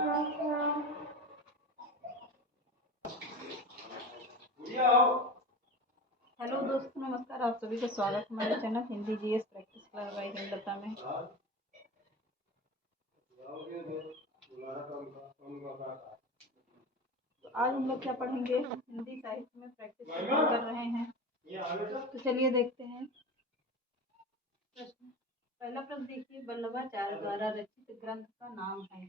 Hello दोस्तों, नमस्कार। आप सभी का स्वागत हमारे channel Hindi GS practice club bye Hemlata में। तो आज हम लोग क्या पढ़ेंगे? हिंदी साहित्य में प्रैक्टिस कर रहे हैं। तो चलिए देखते हैं प्रश्न। पहला प्रश्न देखिए, वल्लभाचार्य द्वारा रचित ग्रंथ का नाम है।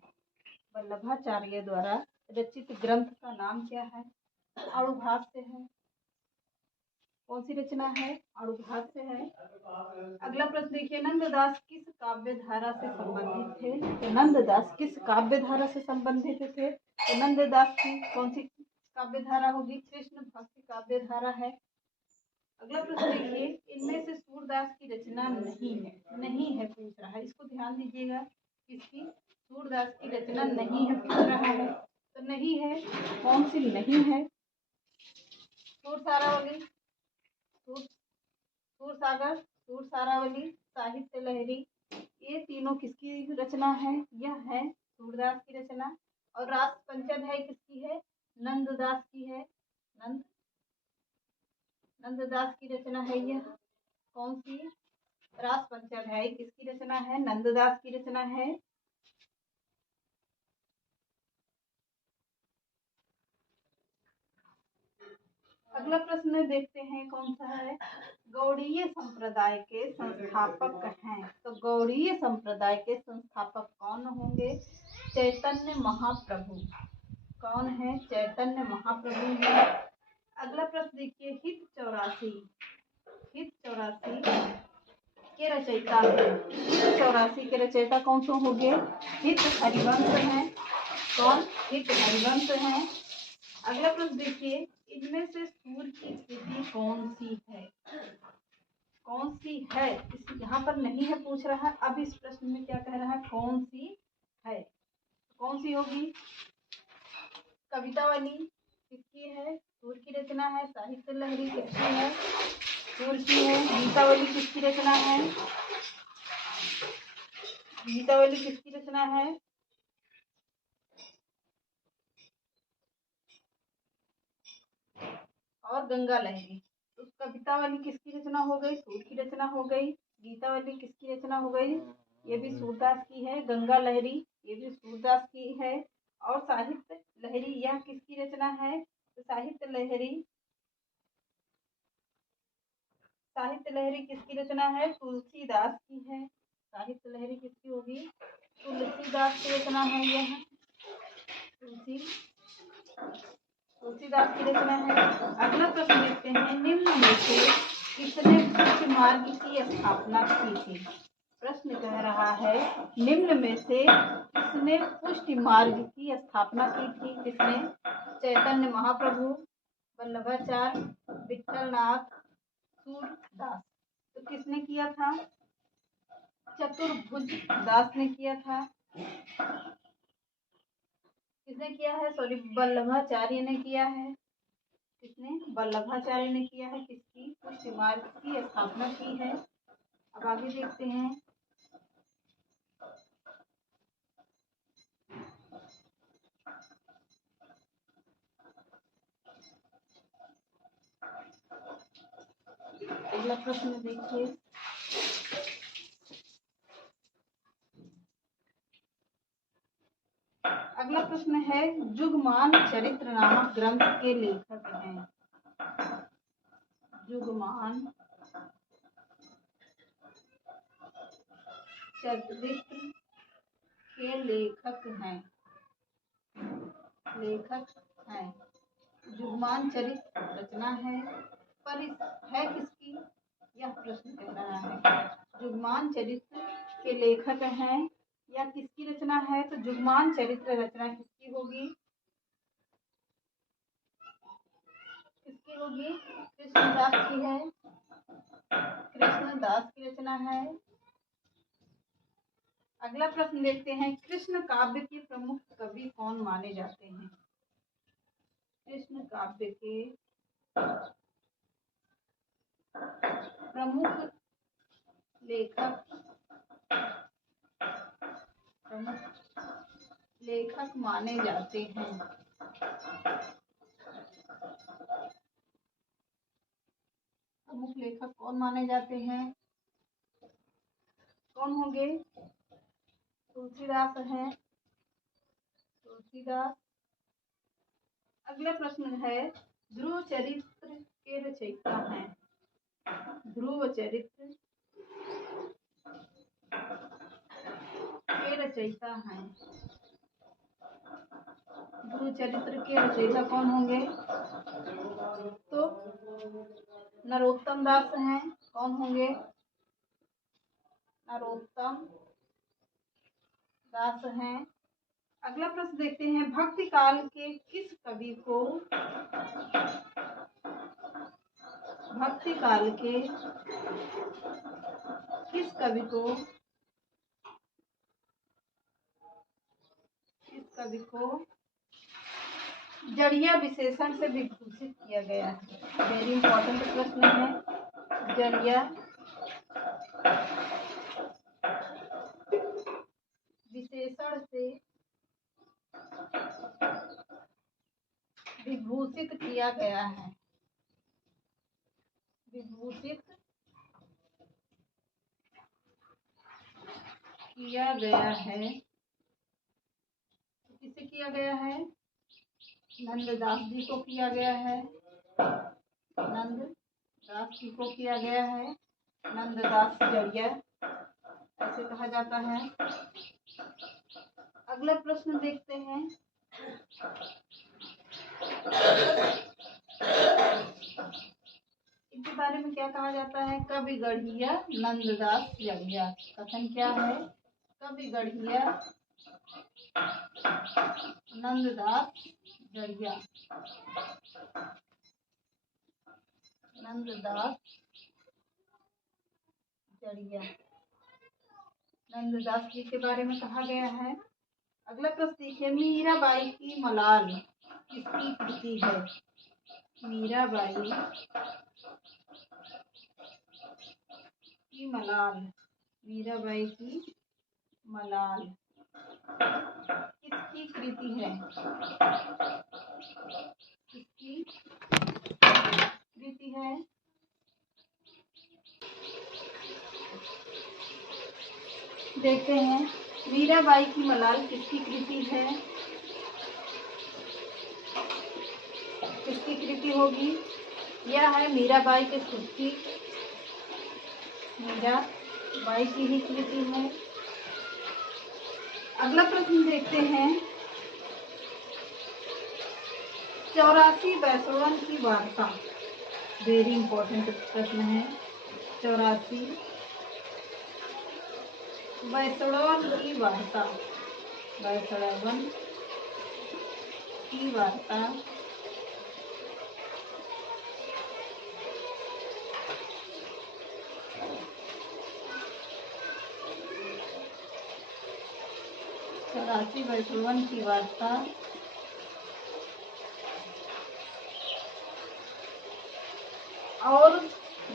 वल्लभाचार्य द्वारा रचित ग्रंथ का नाम क्या है? आड़ुभाष्य है। कौन सी रचना है? आड़ुभाष्य है। अगला प्रश्न देखिए, नंददास किस काव्य धारा से संबंधित थे? तो नंददास किस काव्य धारा से संबंधित थे? तो नंददास की कौन सी काव्य धारा होगी? कृष्ण भक्ति काव्य धारा है। अगला प्रश्न देखिए, इनमें से सूरदास की रचना नहीं है पूछ रहा है। इसको ध्यान दीजिएगा, किसकी? सूरदास की रचना नहीं है पूछ रहा है। तो नहीं है, कौन सी नहीं है? सूरसारावली, सूरसागर, सूरसारावली, साहित्य लहरी, ये तीनों किसकी रचना है? यह है सूरदास की रचना। और रास पंचअध्याय किसकी है? नंददास की है। नंददास की रचना है यह। कौन सी? रास पंचअध्याय किसकी रचना है? नंददास की रचना है। अगला प्रश्न देखते हैं कौन सा है। गौड़ीय संप्रदाय के संस्थापक हैं। तो गौड़ीय संप्रदाय के संस्थापक कौन होंगे? चैतन्य महाप्रभु। कौन है? चैतन्य महाप्रभु है। अगला प्रश्न देखिए, हित 84 के रचयिता है। हित 84 के रचयिता कौन से होंगे? हित हरिवंश है। कौन? हित हरिवंश है। अगला प्रश्न देखिए, इनमें से सूर की कृति कौन सी है? कौन सी है? इस यहाँ पर नहीं है पूछ रहा है। अब इस प्रश्न में क्या कह रहा है? कौन सी है? कौन सी होगी? कवितावली किसकी है? सूर की रचना है। साहित्य लहरी किसकी है? सूर की है। गीतावली किसकी रचना है? गीतावली किसकी रचना है? और गंगा लहरी। तो कवितावली किसकी रचना हो गई? सूर की रचना हो गई। गीतावली किसकी रचना हो गई? ये भी सूरदास की है। गंगा लहरी ये भी सूरदास की है। और साहित्य लहरी यह किसकी रचना है? तो साहित्य लहरी किसकी रचना है? तुलसीदास की है। साहित्य लहरी किसकी होगी? तुलसीदास की रचना है यह। तुलसीदास की रचना है। अगला प्रश्न देखते हैं, निम्न में से किसने पुष्टि मार्ग की स्थापना की थी? प्रश्न कह रहा है, निम्न में से किसने पुष्टि मार्ग की स्थापना की थी? किसने? चैतन्य महाप्रभु, वल्लभाचार्य, विठलनाथ, सूरदास। तो किसने किया था? चतुर्भुज दास ने किया था। किसने किया है? सॉरी, वल्लभाचार्य ने किया है। किसने? वल्लभाचार्य ने किया है। किसकी? पुष्टि मार्ग की स्थापना की है। अब आगे देखते हैं। अगला प्रश्न देखिए, अगला प्रश्न है, जुगमान चरित्र नामक ग्रंथ के लेखक हैं। जुगमान चरित्र के लेखक हैं। जुगमान चरित्र रचना है, पर है किसकी? यह प्रश्न कह रहा है। जुगमान चरित्र के लेखक हैं या किसकी रचना है? तो जुगमान चरित्र रचना किसकी होगी? किसकी होगी? कृष्णदास की है। कृष्णदास की रचना है। अगला प्रश्न देखते हैं, कृष्ण काव्य के प्रमुख कवि कौन माने जाते हैं? कृष्ण काव्य के प्रमुख लेखक लेखक माने जाते हैं? प्रमुख लेखक कौन माने जाते हैं? कौन होंगे? तुलसीदास हैं, तुलसीदास। अगला प्रश्न है, ध्रुव चरित्र के रचयिता हैं? ध्रुव चरित्र के रचयिता हैं? ध्रुव चरित्र के रचयिता कौन होंगे? तो नरोत्तम दास हैं। कौन होंगे? नरोत्तम दास हैं। अगला प्रश्न देखते हैं, भक्ति काल के किस कवि को भक्ति काल के किस कवि को जड़िया विशेषण से विभूषित किया गया है? वेरी इंपॉर्टेंट प्रश्न है। जड़िया विशेषण से विभूषित किया गया है। विभूषित किया गया है। किसे किया गया है? नंददास जी को किया गया है। नंददास जी को किया गया है। नंददास जड़िया ऐसे कहा जाता है। अगला प्रश्न देखते हैं, इनके बारे में क्या कहा जाता है? कवि गढ़िया नंददास जड़िया। कथन क्या है? कवि गढ़िया नंददास जड़िया। नंददास जड़िया, नंददास जी के बारे में कहा गया है। अगला प्रश्न देखिए, मीराबाई की मलाल किसकी कृति है? मीराबाई की मलाल, मीराबाई की मलाल किसकी कृति है? किसकी कृति है? देखते हैं, मीराबाई की मलाल किसकी कृति है? किसकी कृति होगी? यह है मीराबाई के खुद की, मीराबाई की ही कृति है। अगला प्रश्न देखते हैं, 84 वैष्णवन की वार्ता। वेरी इंपॉर्टेंट प्रश्न है। 84 वैष्णवन की वार्ता। वैष्णवन की वार्ता वैष्णवन की वार्ता और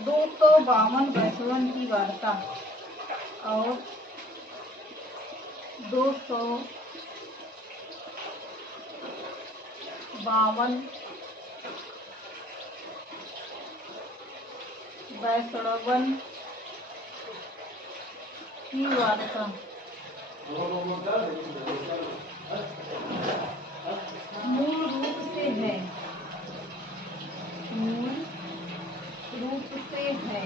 252 वैष्णवन की वार्ता और 252 वैष्णवन की वार्ता मूल रूप से है। मूल रूप से है।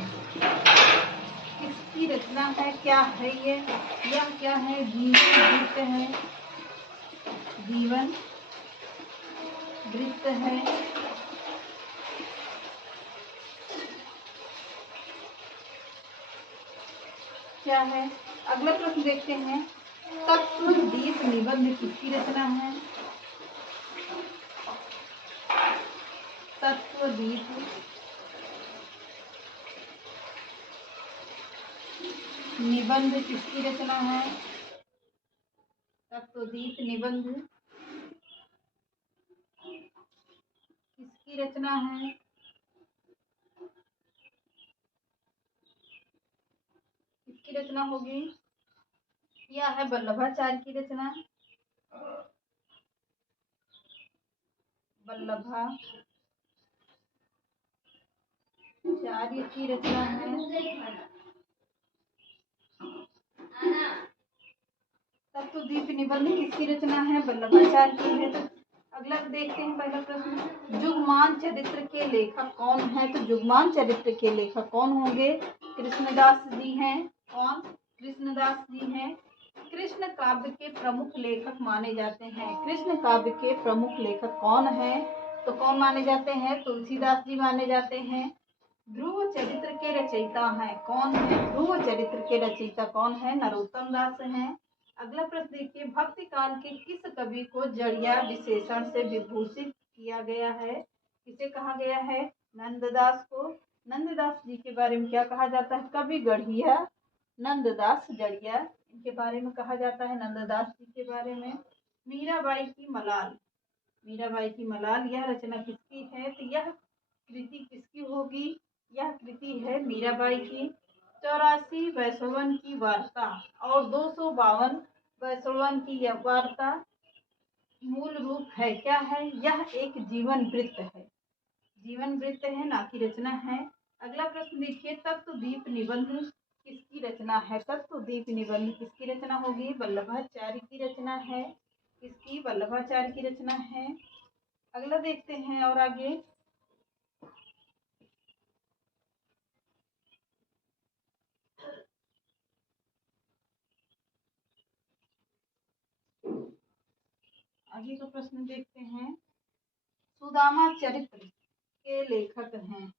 किसकी रचना है? क्या है ये? यह क्या है? जीवन वृत्त है। जीवन वृत्त है। क्या है? अगला प्रश्न देखते हैं, तत्वदीप निबंध किसकी रचना है? तत्वदीप निबंध किसकी रचना है? तत्वदीप निबंध किसकी रचना है? किसकी रचना होगी? यह है वल्लभाचार्य की रचना। वल्लभाचार्य की रचना है। तत्वदीप निबंध किसकी रचना है? वल्लभाचार्य की है। तो अगला देखते हैं पहला प्रश्न, जुगमान चरित्र के लेखक कौन है? तो जुगमान चरित्र के लेखक कौन होंगे? कृष्णदास जी हैं। कौन? कृष्णदास जी हैं। कृष्ण काव्य के प्रमुख लेखक माने जाते हैं। कृष्ण काव्य के प्रमुख लेखक कौन है? तो कौन माने जाते हैं? तुलसीदास जी माने जाते हैं। ध्रुव चरित्र के रचयिता हैं। कौन है? ध्रुव चरित्र के रचयिता कौन है? नरोत्तम दास हैं। अगला प्रश्न देखिए, भक्ति काल के किस कवि को जड़िया विशेषण से विभूषित किया गया है? किसे कहा गया है? नंददास को। नंददास जी के बारे में क्या कहा जाता है? कवि गढ़िया नंददास जड़िया, इनके बारे में कहा जाता है। नंददास जी के बारे में। मीराबाई की मलाल। मीराबाई की मलाल यह रचना किसकी है? तो यह कृति किसकी होगी? यह कृति है मीराबाई की। 84 वैष्णवन की वार्ता और 252 वैष्णवन की यह वार्ता मूल रूप है। क्या है? यह एक जीवन वृत्त है। जीवन वृत्त है, ना कि रचना है। अगला प्रश्न देखिए, तत्वदीप निबंध किसकी रचना है? तत्वदीप निबंध किसकी रचना होगी? वल्लभाचार्य की रचना है। किसकी? वल्लभाचार्य की रचना है। अगला देखते हैं और आगे, आगे का प्रश्न देखते हैं, सुदामा चरित्र के लेखक हैं।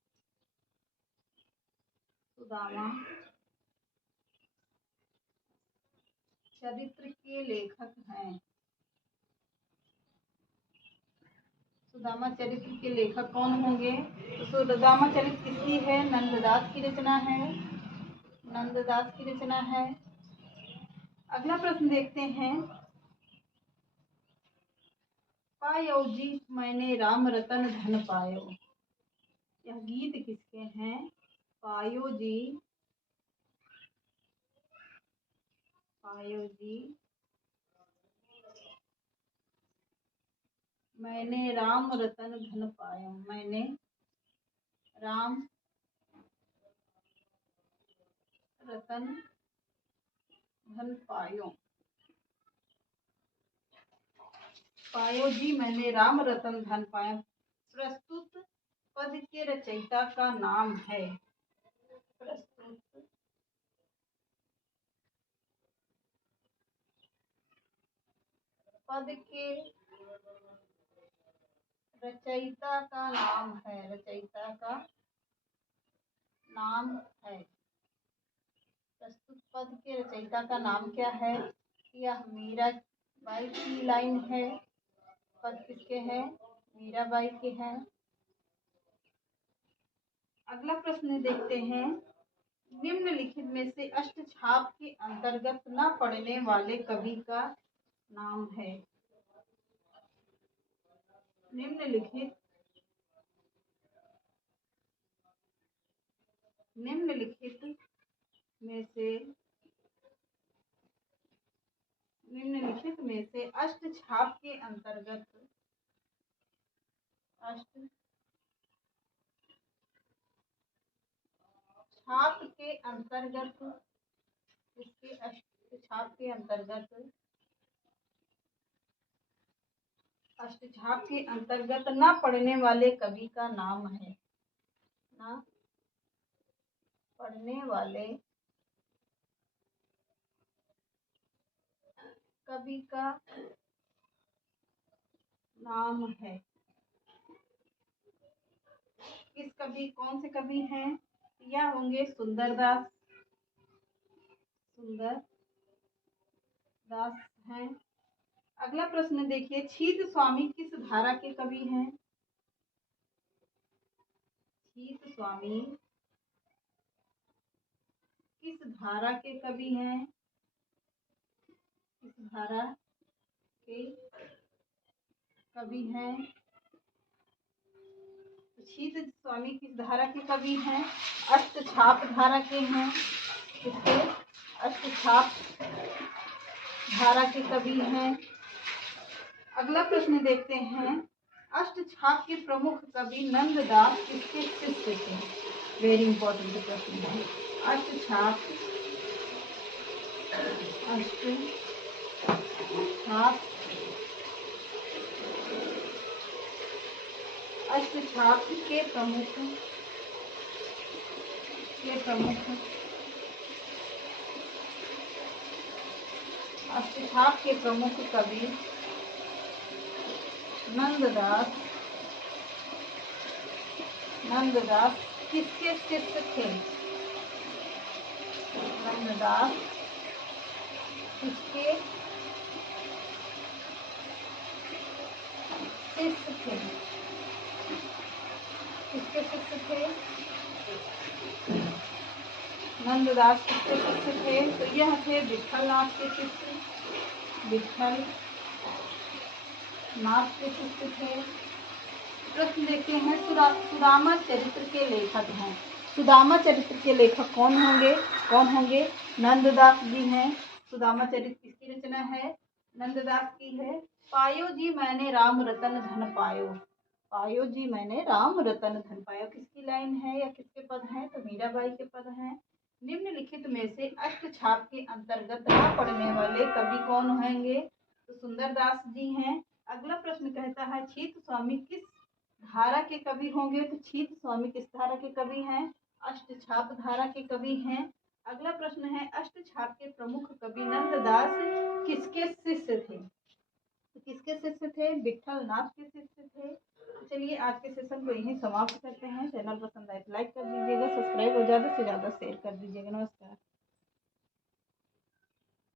सुदामा चरित्र के लेखक हैं। सुदामा चरित्र के लेखक कौन होंगे? तो सुदामा चरित्र किसकी है? नंददास की रचना है। नंददास की रचना है। अगला प्रश्न देखते हैं, पायो जी मैंने राम रतन धन पायो, यह गीत किसके हैं? पायो जी मैंने राम रतन धन पायो, मैंने राम रतन धन पायो। पायो जी मैंने राम रतन धन पायो प्रस्तुत पद के रचयिता का नाम है। प्रस्तुत पद के रचयिता का नाम है। रचयिता का नाम है। प्रस्तुत पद के रचयिता का नाम क्या है? यह मीराबाई की लाइन है। पद किसके हैं? मीराबाई के हैं। अगला प्रश्न देखते हैं, निम्नलिखित में से अष्टछाप के अंतर्गत न पड़ने वाले कवि का नाम है। निम्नलिखित में से अष्टछाप के अंतर्गत अष्टछाप के अंतर्गत न पड़ने वाले कवि का नाम है। न पड़ने वाले कवि का नाम है। किस कवि? कौन से कवि हैं? यह होंगे सुंदरदास हैं। अगला प्रश्न देखिए, छीत स्वामी किस धारा के कवि हैं? छीत स्वामी किस धारा के कवि हैं? किस धारा के कवि हैं? छीत स्वामी किस धारा के कवि हैं? अष्टछाप धारा के हैं। किसके? अष्टछाप धारा के कवि हैं। अगला प्रश्न देखते हैं, अष्टछाप के प्रमुख कवि नंददास किसके शिष्य थे? वेरी इंपॉर्टेंट प्रश्न है। अष्टछाप अष्टछाप के प्रमुख अष्टछाप के प्रमुख कवि नंददास किसके शिष्य थे? नंददास किसके शिष्य थे? किसके शिष्य थे? नंददास किसके शिष्य थे? तो यह थे विठलनाथ के शिष्य। विठलनाथ के शिष्य थे। प्रश्न देखते हैं, सुदामा चरित्र के लेखक हैं। सुदामा चरित्र के लेखक कौन होंगे? नंददास जी हैं। सुदामा चरित्र किसकी रचना है? नंददास की है। पायो जी मैंने राम रतन धन पायो। पायो जी मैंने राम रतन धन पायो किसकी लाइन है या किसके पद हैं? तो मीराबाई के पद हैं। निम्नलिखित में से अष्टछाप के अंतर्गत न पढ़ने वाले कवि कौन होंगे? तो सुंदरदास जी हैं। अगला प्रश्न कहता है, छीत स्वामी किस धारा के कवि होंगे? तो छीत स्वामी किस धारा के कवि हैं? अष्टछाप धारा के कवि हैं। अगला प्रश्न है, अष्टछाप के प्रमुख कवि नंददास किसके शिष्य थे? तो किसके शिष्य थे? विठलनाथ के शिष्य थे। चलिए आज के सेशन को यहीं समाप्त करते हैं। चैनल पसंद आए तो लाइक कर दीजिएगा, सब्सक्राइब और ज़्यादा से ज़्यादा शेयर कर दीजिएगा। नमस्कार।